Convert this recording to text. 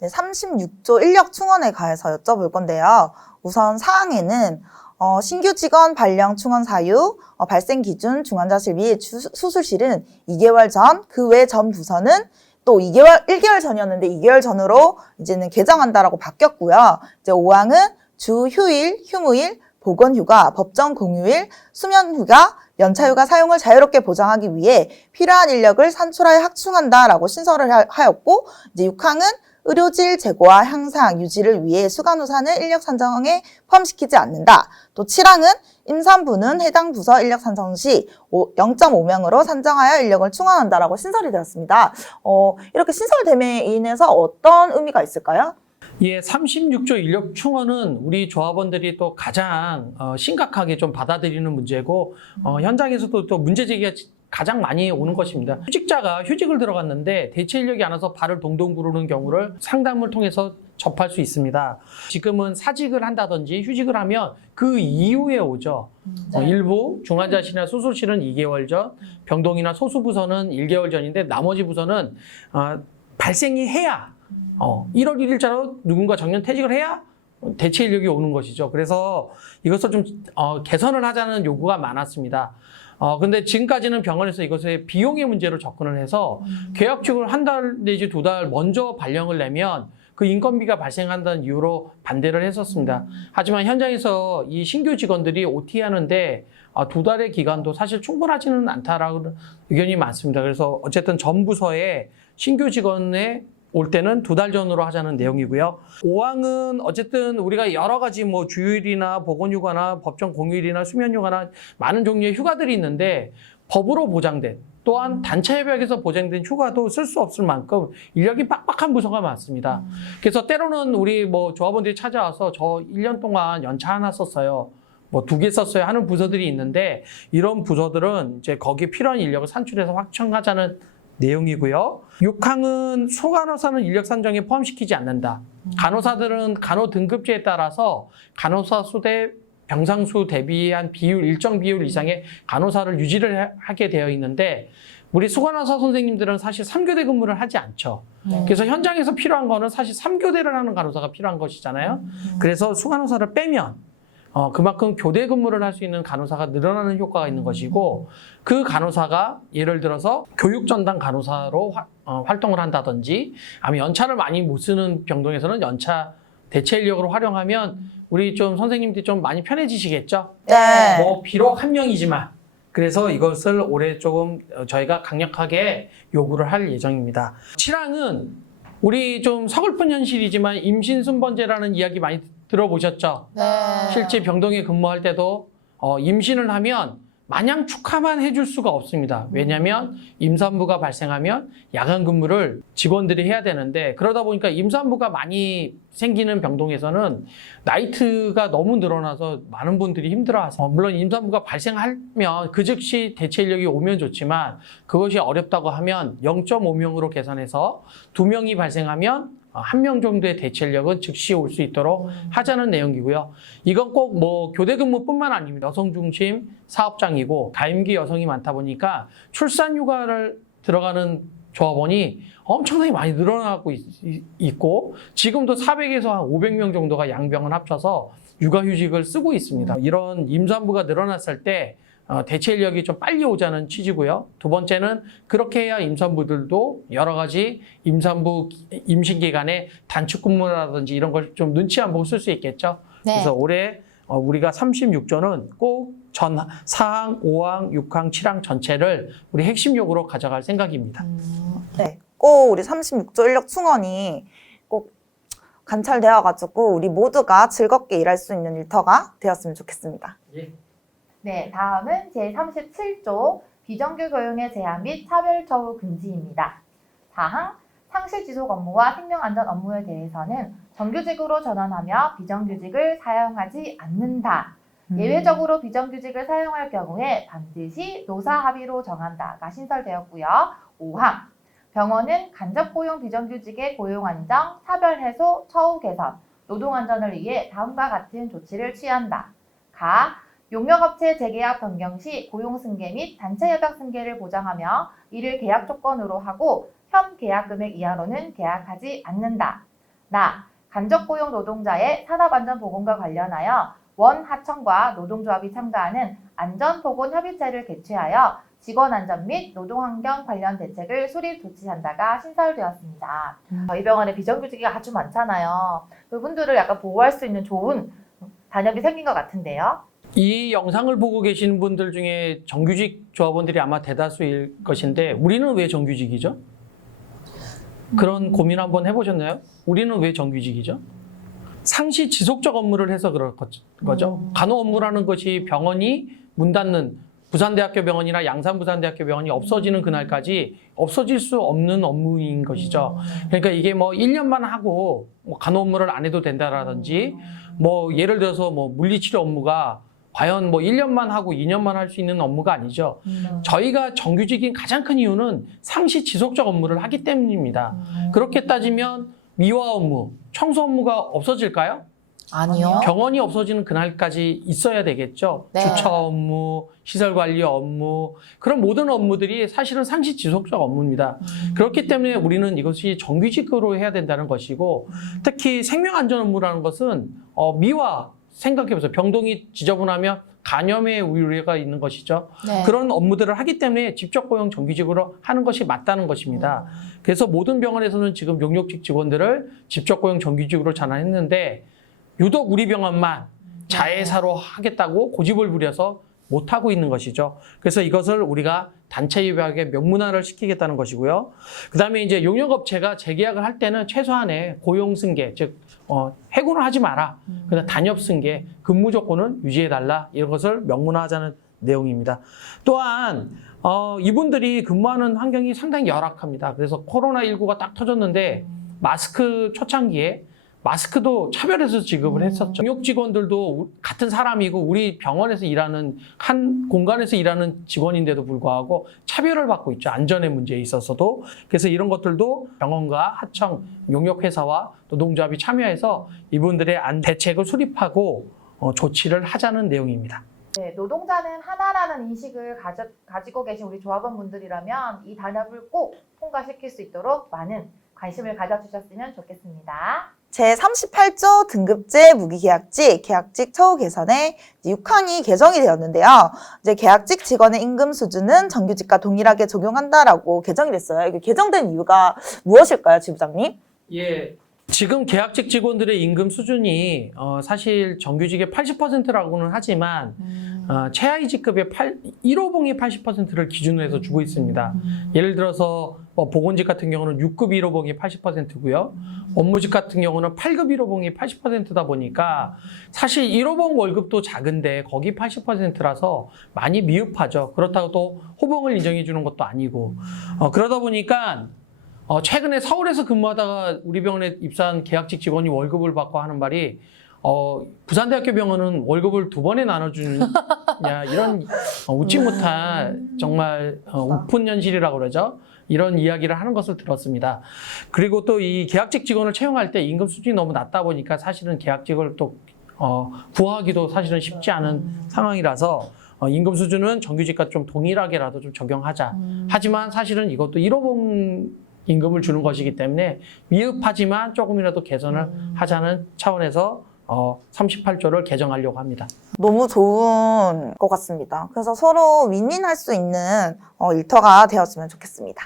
네, 36조 인력 충원에 관해서 여쭤볼 건데요. 우선 사항에는 신규 직원 발령 충원 사유, 발생 기준, 중환자실 및 수술실은 2개월 전, 그 외 전 부서는 또 1개월 전이었는데 2개월 전으로 이제는 개정한다라고 바뀌었고요. 이제 5항은 주 휴일, 휴무일, 보건휴가, 법정 공휴일, 수면휴가, 연차휴가 사용을 자유롭게 보장하기 위해 필요한 인력을 산출하여 확충한다라고 신설을 하였고, 이제 6항은 의료질 제고와 향상, 유지를 위해 수간호사는 인력 산정에 포함시키지 않는다. 또 7항은 임산부는 해당 부서 인력 산정 시 0.5명으로 산정하여 인력을 충원한다라고 신설이 되었습니다. 이렇게 신설됨에 인해서 어떤 의미가 있을까요? 예, 36조 인력 충원은 우리 조합원들이 또 가장 심각하게 좀 받아들이는 문제고 현장에서도 또 문제 제기가 가장 많이 오는 것입니다. 휴직자가 휴직을 들어갔는데 대체 인력이 안 와서 발을 동동 구르는 경우를 상담을 통해서 접할 수 있습니다. 지금은 사직을 한다든지 휴직을 하면 그 이후에 오죠. 네. 일부 중환자실이나 수술실은 2개월 전, 병동이나 소수부서는 1개월 전인데 나머지 부서는 발생이 해야 1월 1일자로 누군가 정년 퇴직을 해야 대체 인력이 오는 것이죠. 그래서 이것을 좀 개선을 하자는 요구가 많았습니다. 근데 지금까지는 병원에서 이것에 비용의 문제로 접근을 해서 계약직을 한 달 내지 2달 먼저 발령을 내면 그 인건비가 발생한다는 이유로 반대를 했었습니다. 하지만 현장에서 이 신규 직원들이 OT 하는데 2달의 기간도 사실 충분하지는 않다라는 의견이 많습니다. 그래서 어쨌든 전 부서에 신규 직원에 올 때는 2달 전으로 하자는 내용이고요. 5항은 어쨌든 우리가 여러 가지 뭐 주휴일이나 보건휴가나 법정 공휴일이나 수면휴가나 많은 종류의 휴가들이 있는데 법으로 보장된 또한 단체 협약에서 보장된 휴가도 쓸 수 없을 만큼 인력이 빡빡한 부서가 많습니다. 그래서 때로는 우리 뭐 조합원들이 찾아와서 저 1년 동안 연차 하나 썼어요. 뭐 2개 썼어요 하는 부서들이 있는데 이런 부서들은 이제 거기에 필요한 인력을 산출해서 확충하자는 내용이고요. 6항은 소간호사는 인력 산정에 포함시키지 않는다. 간호사들은 간호 등급제에 따라서 간호사 수 대 병상수 대비한 비율, 일정 비율 이상의 간호사를 유지를 하게 되어 있는데 우리 수간호사 선생님들은 사실 3교대 근무를 하지 않죠. 그래서 현장에서 필요한 거는 사실 3교대를 하는 간호사가 필요한 것이잖아요. 그래서 수간호사를 빼면 그만큼 교대 근무를 할 수 있는 간호사가 늘어나는 효과가 있는 것이고 그 간호사가 예를 들어서 교육전담 간호사로 활동을 한다든지 아니면 연차를 많이 못 쓰는 병동에서는 연차 대체 인력으로 활용하면 우리 좀 선생님들이 좀 많이 편해지시겠죠? 네. 뭐 비록 한 명이지만 그래서 이것을 올해 조금 저희가 강력하게 요구를 할 예정입니다. 7항은 우리 좀 서글픈 현실이지만 임신순번제라는 이야기 많이 들어보셨죠? 네. 실제 병동에 근무할 때도 임신을 하면 마냥 축하만 해줄 수가 없습니다. 왜냐하면 임산부가 발생하면 야간 근무를 직원들이 해야 되는데 그러다 보니까 임산부가 많이 생기는 병동에서는 나이트가 너무 늘어나서 많은 분들이 힘들어하세요. 물론 임산부가 발생하면 그 즉시 대체 인력이 오면 좋지만 그것이 어렵다고 하면 0.5명으로 계산해서 2명이 발생하면 1명 정도의 대체 인력은 즉시 올 수 있도록 하자는 내용이고요. 이건 꼭 뭐 교대 근무뿐만 아닙니다. 여성 중심 사업장이고 가임기 여성이 많다 보니까 출산 휴가를 들어가는 조합원이 엄청나게 많이 늘어나고 있고 지금도 400에서 한 500명 정도가 양병을 합쳐서 육아휴직을 쓰고 있습니다. 이런 임산부가 늘어났을 때 대체 인력이 좀 빨리 오자는 취지고요. 두 번째는 그렇게 해야 임산부들도 여러 가지 임산부 임신 기간에 단축 근무라든지 이런 걸 좀 눈치 안 보고 쓸 수 있겠죠. 네. 그래서 올해 우리가 36조는 꼭 전 4항, 5항, 6항, 7항 전체를 우리 핵심 요구로 가져갈 생각입니다. 네. 꼭 우리 36조 인력 충원이 꼭 관찰되어가지고 우리 모두가 즐겁게 일할 수 있는 일터가 되었으면 좋겠습니다. 예. 네, 다음은 제37조 비정규 고용의 제한 및 차별 처우 금지입니다. 4항 상시 지속 업무와 생명안전 업무에 대해서는 정규직으로 전환하며 비정규직을 사용하지 않는다. 예외적으로 비정규직을 사용할 경우에 반드시 노사 합의로 정한다가 신설되었고요. 5항 병원은 간접 고용 비정규직의 고용 안정, 차별 해소, 처우 개선, 노동 안전을 위해 다음과 같은 조치를 취한다. 가 용역업체 재계약 변경 시 고용 승계 및 단체 협약 승계를 보장하며 이를 계약 조건으로 하고 현 계약 금액 이하로는 계약하지 않는다. 간접고용 노동자의 산업안전보건과 관련하여 원하청과 노동조합이 참가하는 안전보건협의체를 개최하여 직원안전 및 노동환경 관련 대책을 수립 조치한다가 신설되었습니다. 저희 병원에 비정규직이 아주 많잖아요. 그분들을 약간 보호할 수 있는 좋은 단협이 생긴 것 같은데요. 이 영상을 보고 계시는 분들 중에 정규직 조합원들이 아마 대다수일 것인데 우리는 왜 정규직이죠? 그런 고민 한번 해보셨나요? 우리는 왜 정규직이죠? 상시 지속적 업무를 해서 그럴 거죠. 간호 업무라는 것이 병원이 문 닫는 부산대학교 병원이나 양산부산대학교 병원이 없어지는 그날까지 없어질 수 없는 업무인 것이죠. 그러니까 이게 뭐 1년만 하고 뭐 간호 업무를 안 해도 된다라든지 뭐 예를 들어서 뭐 물리치료 업무가 과연 뭐 1년만 하고 2년만 할 수 있는 업무가 아니죠. 저희가 정규직인 가장 큰 이유는 상시 지속적 업무를 하기 때문입니다. 그렇게 따지면 미화 업무, 청소 업무가 없어질까요? 아니요. 병원이 없어지는 그날까지 있어야 되겠죠. 네. 주차 업무, 시설 관리 업무, 그런 모든 업무들이 사실은 상시 지속적 업무입니다. 그렇기 때문에 우리는 이것이 정규직으로 해야 된다는 것이고, 특히 생명안전 업무라는 것은 미화 생각해보세요. 병동이 지저분하면 감염의 우려가 있는 것이죠. 네. 그런 업무들을 하기 때문에 직접 고용 정규직으로 하는 것이 맞다는 것입니다. 그래서 모든 병원에서는 지금 용역직 직원들을 직접 고용 정규직으로 전환했는데 유독 우리 병원만 자회사로 하겠다고 고집을 부려서 못하고 있는 것이죠. 그래서 이것을 우리가 단체협약에 명문화를 시키겠다는 것이고요. 그 다음에 이제 용역업체가 재계약을 할 때는 최소한의 고용승계, 즉 해고는 하지 마라. 그다음 단협승계, 근무 조건은 유지해달라. 이런 것을 명문화하자는 내용입니다. 또한 이분들이 근무하는 환경이 상당히 열악합니다. 그래서 코로나19가 딱 터졌는데 마스크 초창기에 마스크도 차별해서 지급을 했었죠. 용역 직원들도 같은 사람이고 우리 병원에서 일하는 한 공간에서 일하는 직원인데도 불구하고 차별을 받고 있죠. 안전의 문제에 있어서도. 그래서 이런 것들도 병원과 하청, 용역회사와 노동조합이 참여해서 이분들의 대책을 수립하고 조치를 하자는 내용입니다. 네, 노동자는 하나라는 인식을 가지고 계신 우리 조합원분들이라면 이 단협을 꼭 통과시킬 수 있도록 많은 관심을 가져주셨으면 좋겠습니다. 제38조 등급제 무기계약직, 계약직 처우 개선에 6항이 개정이 되었는데요. 이제 계약직 직원의 임금 수준은 정규직과 동일하게 적용한다라고 개정이 됐어요. 이게 개정된 이유가 무엇일까요, 지부장님? 예. 지금 계약직 직원들의 임금 수준이 사실 정규직의 80%라고는 하지만 최하위 직급의 1호봉의 80%를 기준으로 해서 주고 있습니다. 예를 들어서 보건직 같은 경우는 6급 1호봉이 80%고요. 업무직 같은 경우는 8급 1호봉이 80%다 보니까 사실 1호봉 월급도 작은데 거기 80%라서 많이 미흡하죠. 그렇다고 또 호봉을 인정해 주는 것도 아니고 그러다 보니까 최근에 서울에서 근무하다가 우리 병원에 입사한 계약직 직원이 월급을 받고 하는 말이 부산대학교 병원은 월급을 2번에 나눠주느냐 이런 웃지 못할 정말 우픈 현실이라고 그러죠. 이런 이야기를 하는 것을 들었습니다. 그리고 또 이 계약직 직원을 채용할 때 임금 수준이 너무 낮다 보니까 사실은 계약직을 또 구하기도 사실은 쉽지 않은 상황이라서 임금 수준은 정규직과 좀 동일하게라도 좀 적용하자. 하지만 사실은 이것도 1호봉 임금을 주는 것이기 때문에 미흡하지만 조금이라도 개선을 하자는 차원에서 38조를 개정하려고 합니다. 너무 좋은 것 같습니다. 그래서 서로 윈윈할 수 있는 일터가 되었으면 좋겠습니다.